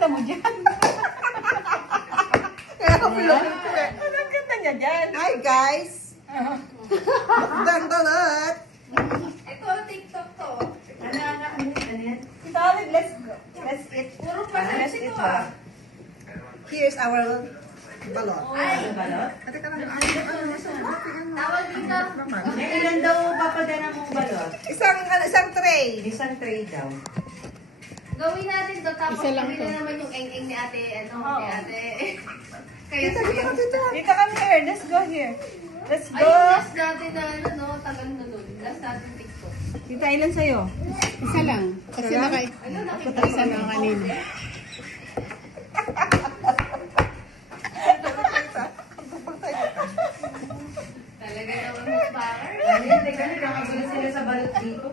ganda mo dyan? Kaya ako pilotin ko eh. Anong ganda niya dyan? Hi guys! Magdang balot! Ito, TikTok to. Ano yan? Solid, let's go. Let's eat. Puro pasas ito Here's our balot. Ay, balot? Ate ka lang. tawag dito. Ilan daw papadala mong balot? Isang tray. Isang tray daw. Gawin natin to. Tapos Isa lang kami to. na naman yung eng-eng ni ate. Oo. Ni ate. Kaya Dito, dito, dito. Dito kami here. Let's go here. Let's Ay, go. yung last natin na ano, tagal na nun. Last natin TikTok. Tita, ilan sa'yo? Isa lang. Kasi Ano, nakita isa na kanina. talaga naman mas bakar. Ayun, teka, nagkakagulo sila sa balot dito.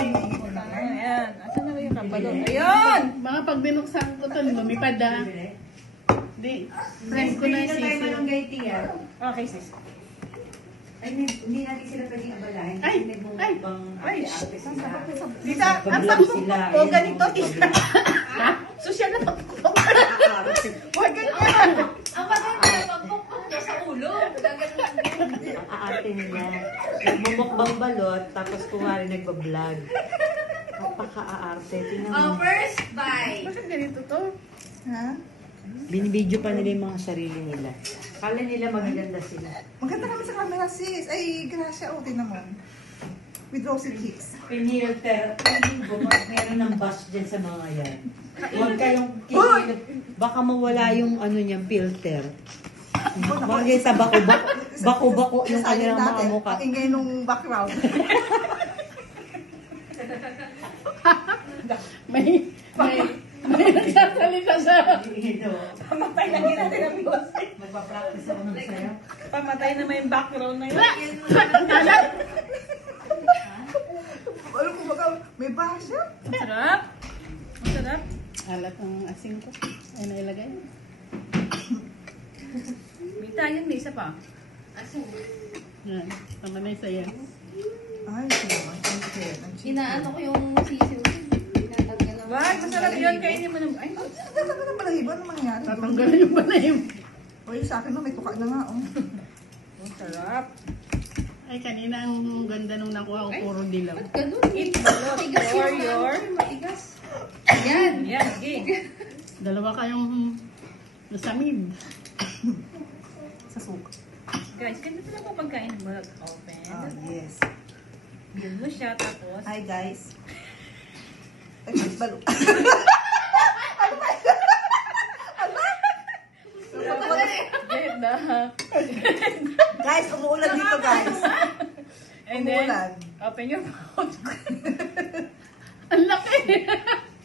Ayan. Asan na ba yung balot? Ayun! Mga pag binuksan ko ito, lumipad ah. Di, friend ko na Hindi na tayo sisi. malunggay tiya. Okay, sis. Ay, hindi natin sila pwedeng abalahin. Ay, Kasi nagbubang ay. arte sila. Dita, ang Nagbablog sila. pagpupok ko ganito. Social na pagpupok. Huwag ganyan. Ang maganda na pagpukpok niya sa ulo. Gaganon niya. Aarte nila. Nagmumukbang balot, tapos kumari nagbablog. Napaka-aarte. Tingnan Oh, mo. first bite. Bakit ganito to? Ha? Binibidyo pa nila yung mga sarili nila. Kala nila magaganda sila. Maganda kami sa camera sis. Ay, gracia. O, tinan mo. With rosy cheeks. Pinilter. Meron ng bus dyan sa mga yan. Huwag kayong kikilig. Baka mawala yung ano niyang filter. Makikita bako-bako yung kanilang mga mukha. Ingay nung background. May nagsasalita sa... Pamatay na din natin ang music. Magpa-practice ako ng sayo. Pamatay na may background na yun. Alam ko baka may basya. Ang sarap. Ang sarap. Alat ang asin ko. Ay, nailagay. Mita, yun, may isa pa. Asin. Yan. Tama na yung saya. Ay, naman. Inaano ko yung sisiw. Tinatanggal ang... Wag, masarap yun. Kainin mo ng... Ay, Ganda ka ng balahibo. Ano mangyari? Tatanggalin yung banayim. Uy, sa akin na may tuka na nga. Oh. ang sarap. Ay, kanina ang ganda nung nakuha ko, puro dilaw. Ba't ganun? Eat balot Matigas for yung your... matigas. Yan. Yan, okay. Dalawa kayong nasamid. Sa suka. Guys, ganito lang po pagkain ng balot. Open. Ah, yes. Bilhin mo siya, tapos... Hi, guys. Ay, balot. Ganda. Guys, umuulan dito, guys. And then, Umuulan. open your mouth. Ang laki!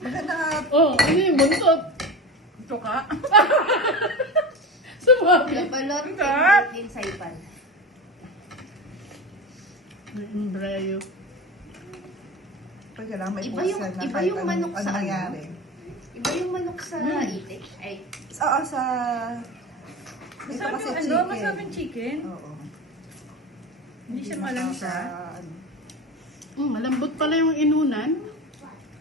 Maganda nga. Oh, ano yung buntot? Tuka. Sumabi. Balot Sarap. din sa ipan. Embryo. Pag kailangan may Iba buksan yung- na iba kahit yung ano- manok ano sa ano? nangyari. Iba yung manok sa itik. Ay, Oo, sa... Ito Masarap kasi yung ano, chicken. masarap yung chicken. Oo. Hindi siya malamsa. Ano. Malambot pala yung inunan.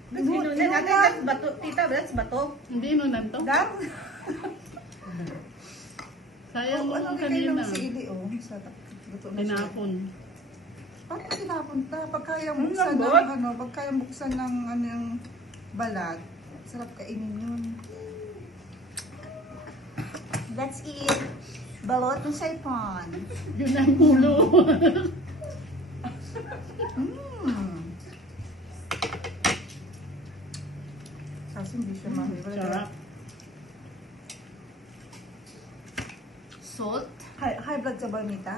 Mas inunan natin, that's bato. Tita, that's bato. Hindi inunan to. Dam. Sayang Oh, mo ano kayo kanina. ng sili, oh. Sa luto na siya. Tinapon. Paano tinapunta? Pag kayang Ang buksan lambot. ng ano, pag kayang buksan ng ano yung balat, sarap kainin yun. Let's eat balot ng saipon. Yun ang ulo. Kasi hindi siya mahirap. Sarap. salt. High blood sa balmita?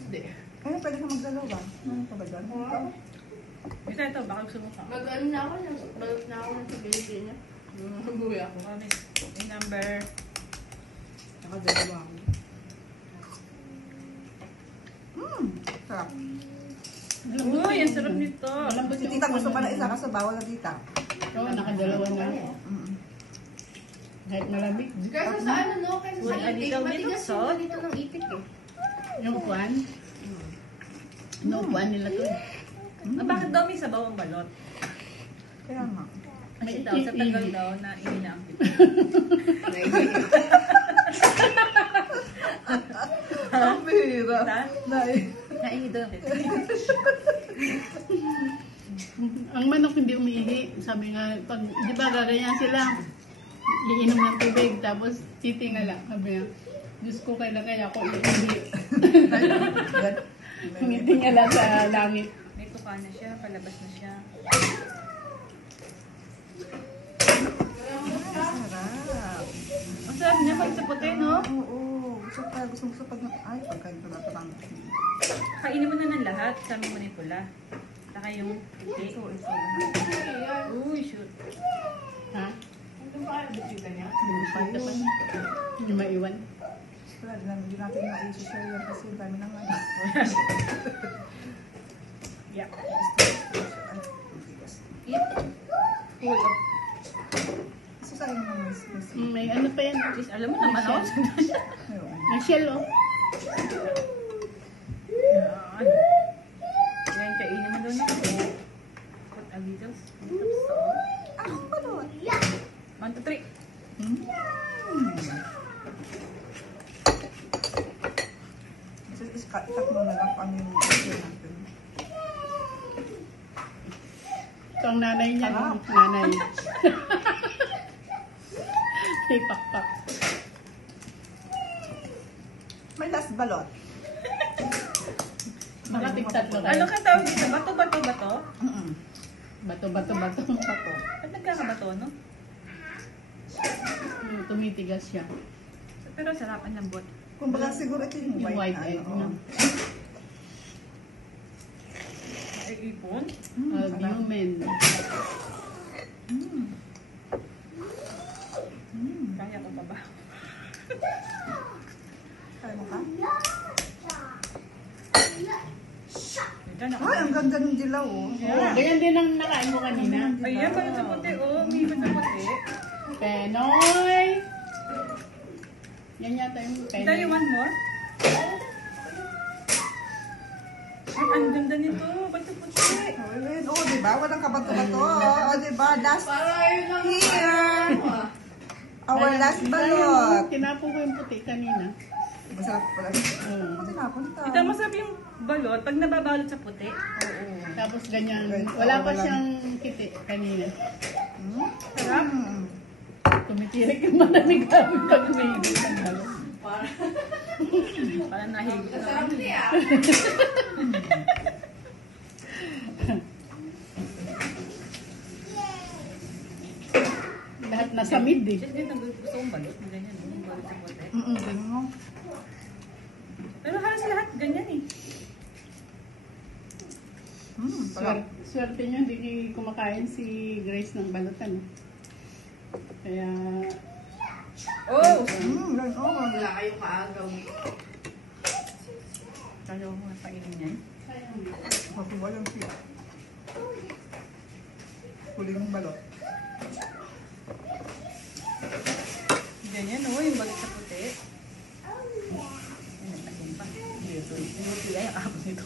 Hindi. Ano, pwede ka magdalawa. Ano ka ba dyan? Ito, ito, baka gusto mo pa. Mag-ano na ako, balot na ako ng sabihin niya. Mag-uwi ako. Kami. Yung number. Nakadalawa ako. Sarap. Uy, ang sarap nito. Malambot Si yung tita gusto ulo. pala isa kasi bawal na tita. Oo, nakadalawa na. Kahit malamig. Kasi sa ano no, kasi sa Well, a itik, little bit matigas of salt. yung ganito ng itik eh. Yung kwan. No kwan nila to. Bakit daw may sabaw ang balot? Kaya nga. Kasi daw, sa tagal daw, naingin na ang pito. Ang bihira. Naingin daw ang pito. Ang manok hindi umiihi. Sabi nga, pag, di ba gaganyan sila, iinom ng tubig, tapos titingala. Sabi nga, Diyos ko, kailan kaya ako iihi. Tumitingala sa langit. May tuka na siya, palabas na siya. Sarap. Ang sarap niya pag sa puti, no? Oo. Gusto pag ay, pagkain ko lang parang. Kainin mo na ng lahat, kami mo na yung pula. Saka yung puti. Ito. Uy, shoot. Ha? Hindi maiwan. Wala, hindi natin na-i-share yan kasi dami nang ano. Yeah. Uy, so sa'yo naman mas. May ano pa yan? Please, alam mo naman ako. Ayun. May shell, oh. Yan. Yan, kainin mo doon ito. Put a little spoon of salt. Ako pa doon. 1, 2, 3. Ikat mo na lang kung ano yung video natin. Ito ang nanay niya. Sarap. Nanay. May pakpak. May last balot. Makatig tatlo Ano kayo. ka tawag dito? Bato, bato, bato? Bato, bato, bato. Pato. Ba't nagkakabato, no? Tumitigas siya. Pero sarap, ang lambot. Kumbaga siguro ito yung Yung white ano, egg, oo. no? Ay, ipon? Albumen. Kaya ko pa ba? Kaya mo ka? Ito na. Ay, ang ganda ng dilaw, oh. Oh, ganyan din ang nakain mo kanina. Ayan, bakit sa puti, oh. May iba sa puti. Penoy! Yan yata yung Ito, you penoy. want more? Ay, ang ganda nito. Ba't sa puti? Ayun, oh, diba? Walang kabato-bato. Oh, diba? Last here. Our last balot. Tinapo ko yung puti kanina. Masarap pala. Oo. Ako tinapunta. Ito, masarap yung balot pag nababalot sa puti. Tapos ganyan. Okay, Wala pa wala. siyang kiti kanina. Sarap. Tumitirik yung malamig kami pag may isang balot. Parang nahigit na. Lahat nasa mid eh. Just ganito, gusto kong balot. Ganyan, yung balot sa puti. Ganun mo. Pero halos lahat ganyan eh. Sarap. Swerte niyo, hindi kumakain si Grace ng balutan. Kaya, Oh! Ganun, oh. Kaya mo nga painin yan. Ako walang siya. Huling balot. Ganyan, oh, yung balot sa puti. Ay, nagtagong pa. Hindi ay ang ahapon nito.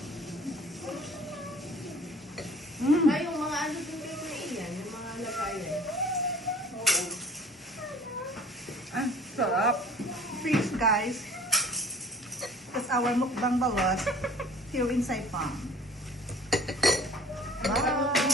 Ay, yung mga ano din kayo yan, yung mga lagayan. Ah, sarap. Please, guys. That's our mukbang balot here in Saipan. Bye!